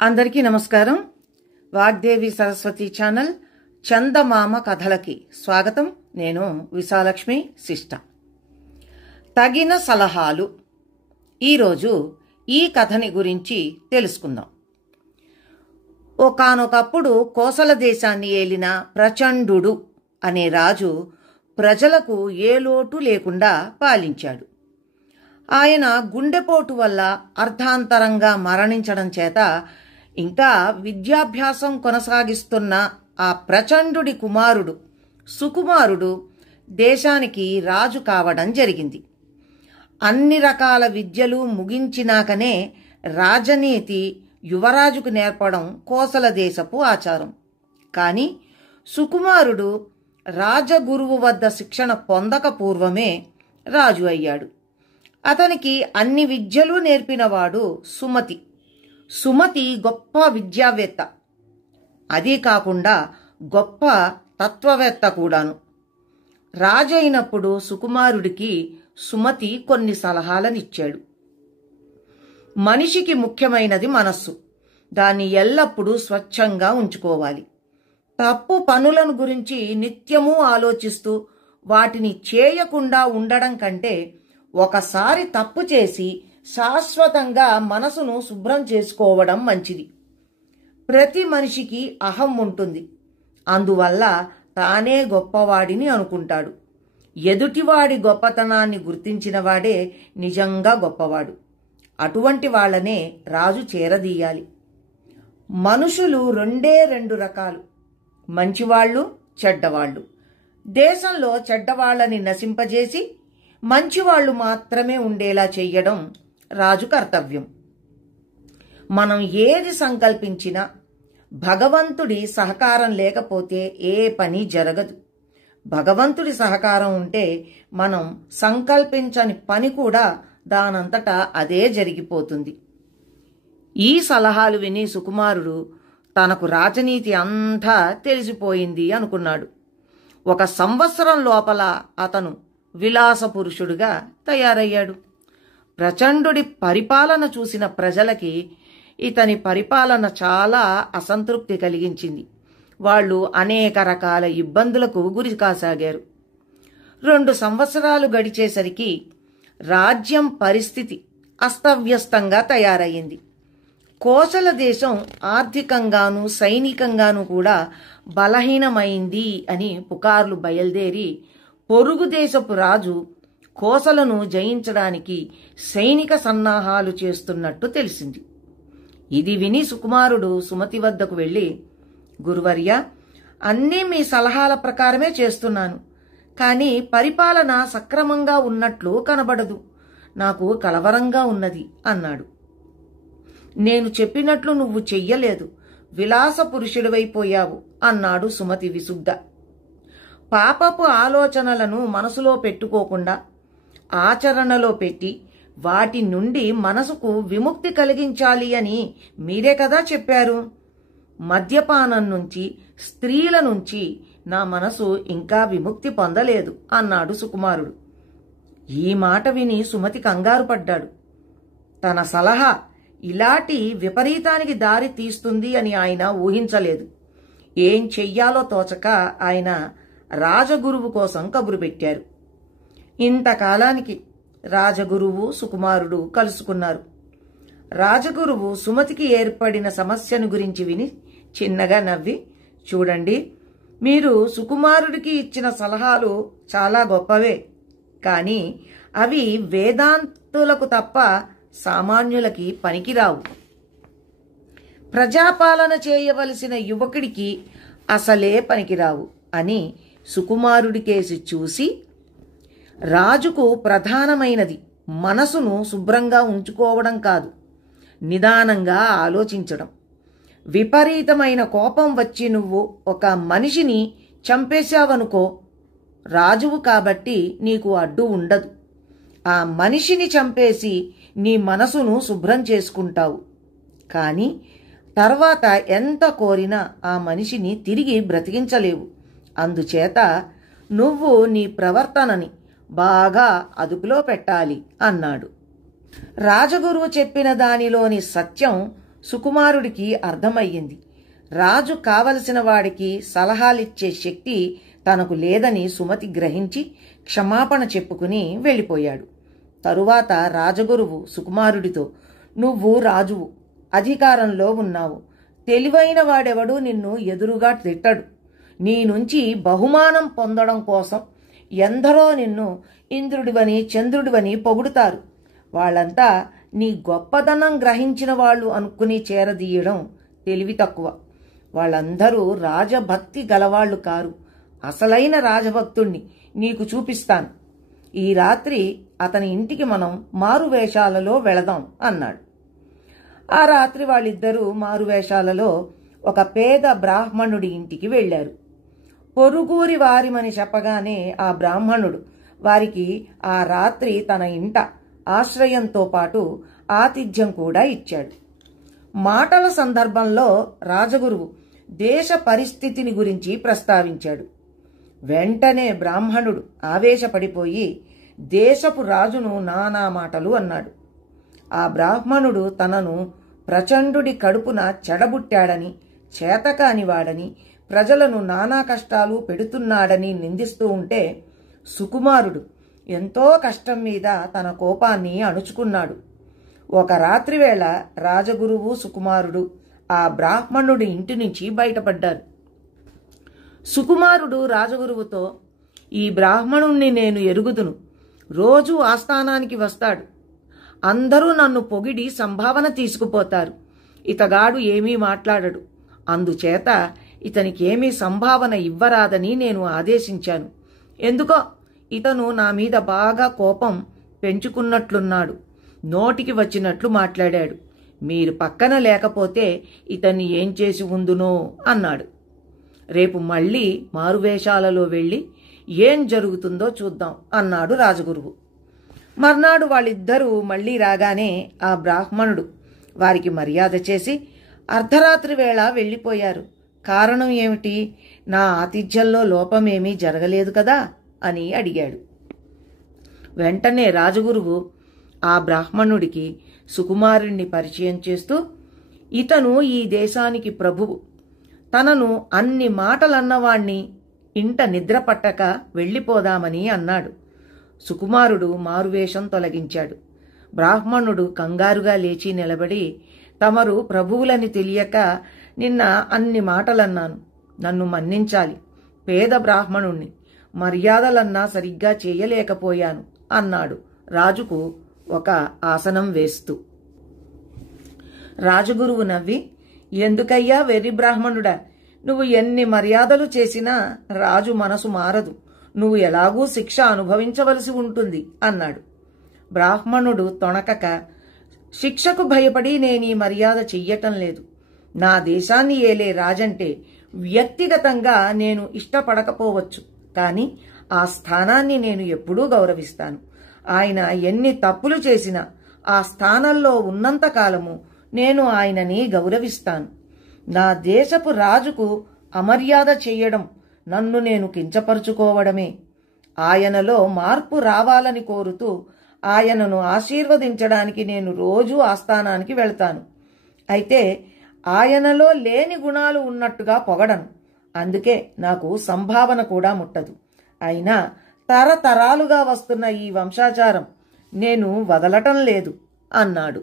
అందరికీ నమస్కారం. వాగ్దేవి సరస్వతి ఛానల్ చందమామ కథలకి స్వాగతం. నేను విశాలక్ష్మి శిష్ట. తగిన సలహాలు. ఈరోజు ఈ కథని గురించి తెలుసుకుందాం. ఒకానొకప్పుడు కోసల దేశాన్ని ఏలిన ప్రచండు అనే రాజు ప్రజలకు ఏ లోటు లేకుండా పాలించాడు. ఆయన గుండెపోటు వల్ల అర్ధాంతరంగా మరణించడం చేత ఇంకా విద్యాభ్యాసం కొనసాగిస్తున్న ఆ ప్రచండుడి కుమారుడు సుకుమారుడు దేశానికి రాజు కావడం జరిగింది. అన్ని రకాల విద్యలు ముగించినాకనే రాజనీతి యువరాజుకు నేర్పడం కోసల దేశపు ఆచారం. కానీ సుకుమారుడు రాజగురువు వద్ద శిక్షణ పొందక పూర్వమే రాజు అయ్యాడు. అతనికి అన్ని విద్యలు నేర్పినవాడు సుమతి. సుమతి గొప్ప విద్యావేత్త, అదీ కాకుండా గొప్ప తత్వవేత్త కూడాను. రాజైనప్పుడు సుకుమారుడికి సుమతి కొన్ని సలహాలనిచ్చాడు. మనిషికి ముఖ్యమైనది మనస్సు. దాన్ని ఎల్లప్పుడూ స్వచ్ఛంగా ఉంచుకోవాలి. తప్పు పనులను గురించి నిత్యము ఆలోచిస్తూ వాటిని చేయకుండా ఉండడం కంటే ఒకసారి తప్పు చేసి శాశ్వతంగా మనసును శుభ్రం చేసుకోవడం మంచిది. ప్రతి మనిషికి అహం ఉంటుంది. అందువల్ల తానే గొప్పవాడిని అనుకుంటాడు. ఎదుటివాడి గొప్పతనాన్ని గుర్తించిన వాడే నిజంగా గొప్పవాడు. అటువంటి వాళ్ళనే రాజు చేరదీయాలి. మనుషులు రెండు రకాలు, మంచివాళ్ళు, చెడ్డవాళ్ళు. దేశంలో చెడ్డవాళ్ళని నశింపజేసి మంచివాళ్లు మాత్రమే ఉండేలా చెయ్యడం రాజు కర్తవ్యం. మనం ఏది సంకల్పించినా భగవంతుడి సహకారం లేకపోతే ఏ పని జరగదు. భగవంతుడి సహకారం ఉంటే మనం సంకల్పించని పని కూడా దానంతటా అదే జరిగిపోతుంది. ఈ సలహాలు విని సుకుమారుడు తనకు రాజనీతి అంతా తెలిసిపోయింది అనుకున్నాడు. 1 సంవత్సరం లోపల అతను విలాస పురుషుడుగా తయారయ్యాడు. ప్రచండుడి పరిపాలన చూసిన ప్రజలకి ఇతని పరిపాలన చాలా అసంతృప్తి కలిగించింది. వాళ్ళు అనేక రకాల ఇబ్బందులకు గురి కాసాగారు. 2 సంవత్సరాలు గడిచేసరికి రాజ్యం పరిస్థితి అస్తవ్యస్తంగా తయారయ్యింది. కోసల దేశం ఆర్థికంగానూ సైనికంగానూ కూడా బలహీనమైంది అని పుకార్లు బయలుదేరి పొరుగు దేశపు రాజు కోసలను జయించడానికి సైనిక సన్నాహాలు చేస్తున్నట్టు తెలిసింది. ఇది విని సుకుమారుడు సుమతి వద్దకు వెళ్ళి, గురువర్య, అన్నీ మీ సలహాల ప్రకారమే చేస్తున్నాను. కానీ పరిపాలన సక్రమంగా ఉన్నట్లు కనబడదు. నాకు కలవరంగా ఉన్నది అన్నాడు. నేను చెప్పినట్లు నువ్వు చెయ్యలేదు. విలాస పురుషుడివైపోయావు అన్నాడు సుమతి విసుగ్గా. పాపపు ఆలోచనలను మనసులో పెట్టుకోకుండా ఆచరణలో పెట్టి వాటి నుండి మనసుకు విముక్తి కలిగించాలి అని మీరే కదా చెప్పారు. మద్యపానం నుంచి, స్త్రీల నుంచి నా మనసు ఇంకా విముక్తి పొందలేదు అన్నాడు సుకుమారుడు. ఈ మాట విని సుమతి కంగారు పడ్డాడు. తన సలహా ఇలాంటి విపరీతానికి దారి తీస్తుంది అని ఆయన ఊహించలేదు. ఏం చెయ్యాలో తోచక ఆయన రాజగురువు కోసం కబురు పెట్టారు. ఇంతకాలానికి రాజగురువు సుకుమారుడు కలుసుకున్నారు. రాజగురువు సుమతికి ఏర్పడిన సమస్యను గురించి విని చిన్నగా నవ్వి, చూడండి, మీరు సుకుమారుడికి ఇచ్చిన సలహాలు చాలా గొప్పవే, కానీ అవి వేదాంతులకు తప్ప సామాన్యులకి పనికిరావు. ప్రజాపాలన చేయవలసిన యువకుడికి అసలే పనికిరావు అని సుకుమారుడికేసి చూసి, రాజుకు ప్రధానమైనది మనసును శుభ్రంగా ఉంచుకోవడం కాదు, నిదానంగా ఆలోచించడం. విపరీతమైన కోపం వచ్చి నువ్వు ఒక మనిషిని చంపేశావనుకో, రాజువు కాబట్టి నీకు అడ్డు ఉండదు. ఆ మనిషిని చంపేసి నీ మనసును శుభ్రం చేసుకుంటావు. కానీ తర్వాత ఎంత కోరినా ఆ మనిషిని తిరిగి బ్రతికించలేవు. అందుచేత నువ్వు నీ ప్రవర్తనని బాగా అదుపులో పెట్టాలి అన్నాడు. రాజగురువు చెప్పిన దానిలోని సత్యం సుకుమారుడికి అర్థమయ్యింది. రాజు కావలసిన వాడికి సలహాలిచ్చే శక్తి తనకు లేదని సుమతి గ్రహించి క్షమాపణ చెప్పుకుని వెళ్ళిపోయాడు. తరువాత రాజగురువు సుకుమారుడితో, నువ్వు రాజువు, అధికారంలో ఉన్నావు, తెలివైన వాడెవడూ నిన్ను ఎదురుగా తిట్టడు. నీ నుంచి బహుమానం పొందడం కోసం ఎందరో నిన్ను ఇంద్రుడివని చంద్రుడివని పొగుడుతారు. వాళ్ళంతా నీ గొప్పదనం గ్రహించిన వాళ్ళు అనుకుని చేరదీయడం తెలివి తక్కువ. వాళ్ళందరూ రాజభక్తి గలవాళ్లు కారు. అసలైన రాజభక్తుణ్ణి నీకు చూపిస్తాను. ఈ రాత్రి అతని ఇంటికి మనం మారువేషాలలో వెళదాం అన్నాడు. ఆ రాత్రి వాళ్ళిద్దరూ మారువేషాలలో ఒక పేద బ్రాహ్మణుడి ఇంటికి వెళ్లారు. పొరుగురి వారిమని చెప్పగానే ఆ బ్రాహ్మణుడు వారికి ఆ రాత్రి తన ఇంట ఆశ్రయంతో పాటు ఆతిథ్యం కూడా ఇచ్చాడు. మాటల సందర్భంలో రాజగురువు దేశ పరిస్థితిని గురించి ప్రస్తావించాడు. వెంటనే బ్రాహ్మణుడు ఆవేశపడిపోయి దేశపు రాజును నానా మాటలు అన్నాడు. ఆ బ్రాహ్మణుడు తనను ప్రచండుడి కడుపున చెడబుట్టాడని, చేతకానివాడని, ప్రజలను నానా కష్టాలు పెడుతున్నాడని నిందిస్తూ ఉంటే సుకుమారుడు ఎంతో కష్టం మీద తన కోపాన్ని అణుచుకున్నాడు. ఒక రాత్రివేళ రాజగురువు సుకుమారుడు ఆ బ్రాహ్మణుడి ఇంటి నుంచి బయటపడ్డారు. సుకుమారుడు రాజగురువుతో, ఈ బ్రాహ్మణుణ్ణి నేను ఎరుగుదును, రోజూ ఆస్థానానికి వస్తాడు. అందరూ నన్ను పొగిడి సంభావన తీసుకుపోతారు. ఇతగాడు ఏమీ మాట్లాడడు. అందుచేత ఇతనికేమీ సంభావన ఇవ్వరాదని నేను ఆదేశించాను. ఎందుకో ఇతను నా మీద బాగా కోపం పెంచుకున్నట్లున్నాడు. నోటికి వచ్చినట్లు మాట్లాడాడు. మీరు పక్కన లేకపోతే ఇతన్ని ఏం చేసి ఉందునో అన్నాడు. రేపు మళ్ళీ మారువేషాలలో వెళ్ళి ఏం జరుగుతుందో చూద్దాం అన్నాడు రాజగురువు. మర్నాడు వాళ్ళిద్దరూ మళ్లీ రాగానే ఆ బ్రాహ్మణుడు వారికి మర్యాద చేసి అర్ధరాత్రి వేళ వెళ్ళిపోయారు. కారణం ఏమిటి? నా ఆతిథ్యంలో లోపమేమీ జరగలేదు కదా అని అడిగాడు. వెంటనే రాజగురువు ఆ బ్రాహ్మణుడికి సుకుమారుణ్ణి పరిచయం చేస్తూ, ఇతను ఈ దేశానికి ప్రభువు. తనను అన్ని మాటలన్నవాణ్ణి ఇంట నిద్ర పట్టక వెళ్ళిపోదామని అన్నాడు. సుకుమారుడు మారువేషం తొలగించాడు. బ్రాహ్మణుడు కంగారుగా లేచి నిలబడి, తమరు ప్రభువులని తెలియక నిన్న అన్ని మాటలన్నాను. నన్ను మన్నించాలి. పేద బ్రాహ్మణుణ్ణి, మర్యాదలన్నా సరిగ్గా చేయలేకపోయాను అన్నాడు రాజుకు ఒక ఆసనం వేస్తూ. రాజగురువు నవ్వి, ఎందుకయ్యా వెర్రి బ్రాహ్మణుడా, నువ్వు ఎన్ని మర్యాదలు చేసినా రాజు మనసు మారదు. నువ్వు ఎలాగూ శిక్ష అనుభవించవలసి ఉంటుంది అన్నాడు. బ్రాహ్మణుడు తొణకక, శిక్షకు భయపడి నేనీ మర్యాద చెయ్యటం లేదు. నా దేశాన్ని ఏలే రాజంటే వ్యక్తిగతంగా నేను ఇష్టపడకపోవచ్చు, కానీ ఆ స్థానాన్ని నేను ఎప్పుడూ గౌరవిస్తాను. ఆయన ఎన్ని తప్పులు చేసినా ఆ స్థానంలో ఉన్నంతకాలము నేను ఆయనని గౌరవిస్తాను. నా దేశపు రాజుకు అమర్యాద చెయ్యడం నన్ను నేను కించపరుచుకోవడమే. ఆయనలో మార్పు రావాలని కోరుతూ ఆయనను ఆశీర్వదించడానికి నేను రోజూ ఆస్థానానికి వెళ్తాను. అయితే ఆయనలో లేని గుణాలు ఉన్నట్టుగా పొగడను. అందుకే నాకు సంభావన కూడా ముట్టదు. అయినా తరతరాలుగా వస్తున్న ఈ వంశాచారం నేను వదలటం లేదు అన్నాడు.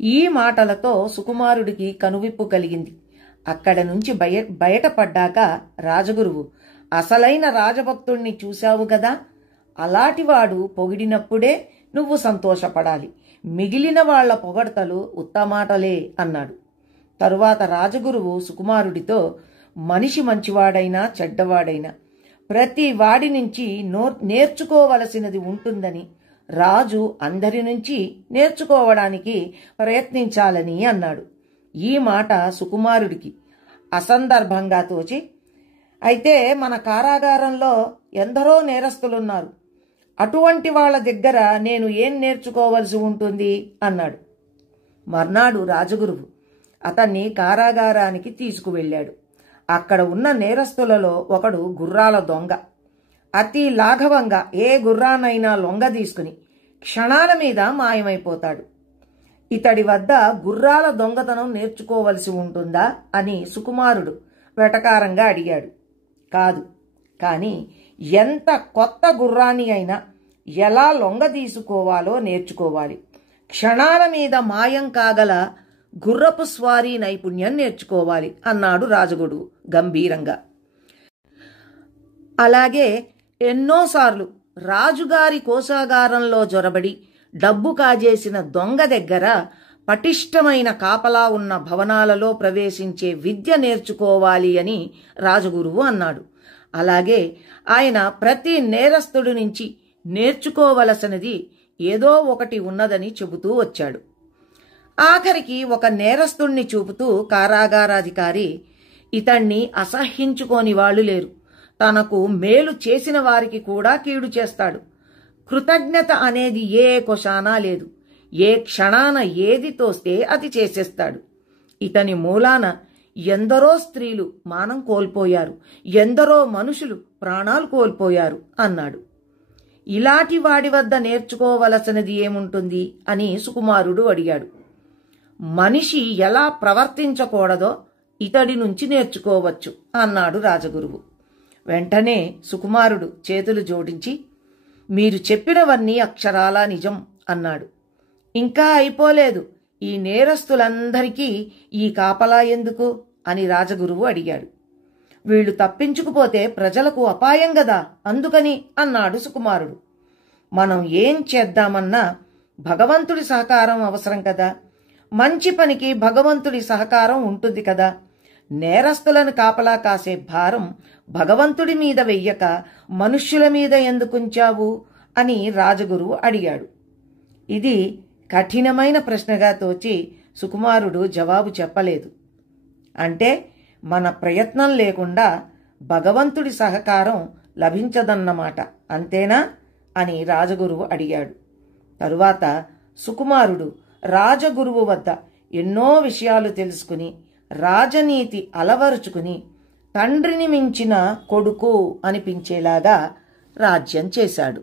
ఈ మాటలతో సుకుమారుడికి కనువిప్పు కలిగింది. అక్కడ నుంచి బయటపడ్డాక రాజగురువు, అసలైన రాజభక్తుణ్ణి చూశావు గదా, అలాంటివాడు పొగిడినప్పుడే నువ్వు సంతోషపడాలి. మిగిలిన వాళ్ల పొగడ్తలు ఉత్తమాటలే అన్నాడు. తరువాత రాజగురువు సుకుమారుడితో, మనిషి మంచివాడైనా చెడ్డవాడైనా ప్రతి వాడి నుంచి నేర్చుకోవలసినది ఉంటుందని, రాజు అందరి నుంచి నేర్చుకోవడానికి ప్రయత్నించాలని అన్నాడు. ఈ మాట సుకుమారుడికి అసందర్భంగా తోచి, అయితే మన కారాగారంలో ఎందరో నేరస్తులున్నారు. అటువంటి వాళ్ల దగ్గర నేను ఏం నేర్చుకోవలసి ఉంటుంది అన్నాడు. మర్నాడు రాజగురువు అతన్ని కారాగారానికి తీసుకువెళ్ళాడు. అక్కడ ఉన్న నేరస్తులలో ఒకడు గుర్రాల దొంగ. అతి లాఘవంగా ఏ గుర్రానైనా లొంగ తీసుకుని క్షణాల మీద మాయమైపోతాడు. ఇతడి వద్ద గుర్రాల దొంగతనం నేర్చుకోవలసి ఉంటుందా అని సుకుమారుడు వెటకారంగా అడిగాడు. కాదు, కానీ ఎంత కొత్త గుర్రాన్ని అయినా ఎలా లొంగ తీసుకోవాలో నేర్చుకోవాలి. క్షణాల మీద మాయం కాగల గుర్రపు స్వారీ నైపుణ్యం నేర్చుకోవాలి అన్నాడు రాజగురువు గంభీరంగా. అలాగే ఎన్నోసార్లు రాజుగారి కోశాగారంలో జొరబడి డబ్బు కాజేసిన దొంగ దగ్గర పటిష్టమైన కాపలా ఉన్న భవనాలలో ప్రవేశించే విద్య నేర్చుకోవాలి అని రాజగురువు అన్నాడు. అలాగే ఆయన ప్రతి నేరస్తుడి నుంచి నేర్చుకోవలసినది ఏదో ఒకటి ఉన్నదని చెబుతూ వచ్చాడు. ఆఖరికి ఒక నేరస్తుణ్ణి చూపుతూ కారాగారాధికారి, ఇతణ్ణి అసహ్యించుకోని వాళ్ళు లేరు, తనకు మేలు చేసిన వారికి కూడా కీడు చేస్తాడు, కృతజ్ఞత అనేది ఏ కొశానా లేదు, ఏ క్షణాన ఏది తోస్తే అది చేసేస్తాడు, ఇతని మూలాన ఎందరో స్త్రీలు మానం కోల్పోయారు, ఎందరో మనుషులు ప్రాణాలు కోల్పోయారు అన్నాడు. ఇలాంటి వాడి వద్ద నేర్చుకోవలసినది ఏముంటుంది అని సుకుమారుడు అడిగాడు. మనిషి ఎలా ప్రవర్తించకూడదో ఇతడి నుంచి నేర్చుకోవచ్చు అన్నాడు రాజగురువు. వెంటనే సుకుమారుడు చేతులు జోడించి, మీరు చెప్పినవన్నీ అక్షరాలా నిజం అన్నాడు. ఇంకా అయిపోలేదు, ఈ నేరస్తులందరికీ ఈ కాపలా ఎందుకు అని రాజగురువు అడిగాడు. వీళ్లు తప్పించుకుపోతే ప్రజలకు అపాయం గదా, అందుకని అన్నాడు సుకుమారుడు. మనం ఏం చేద్దామన్నా భగవంతుడి సహకారం అవసరం కదా, మంచి పనికి భగవంతుడి సహకారం ఉంటుంది కదా, నేరస్తులను కాపలా కాసే భారం భగవంతుడి మీద వెయ్యక మనుష్యుల మీద ఎందుకుంచావు అని రాజగురువు అడిగాడు. ఇది కఠినమైన ప్రశ్నగా తోచి సుకుమారుడు జవాబు చెప్పలేదు. అంటే మన ప్రయత్నం లేకుండా భగవంతుడి సహకారం లభించదన్నమాట, అంతేనా అని రాజగురువు అడిగాడు. తరువాత సుకుమారుడు రాజగురువు వద్ద ఎన్నో విషయాలు తెలుసుకుని రాజనీతి అలవరుచుకుని తండ్రిని మించిన కొడుకు అనిపించేలాగా రాజ్యం చేశాడు.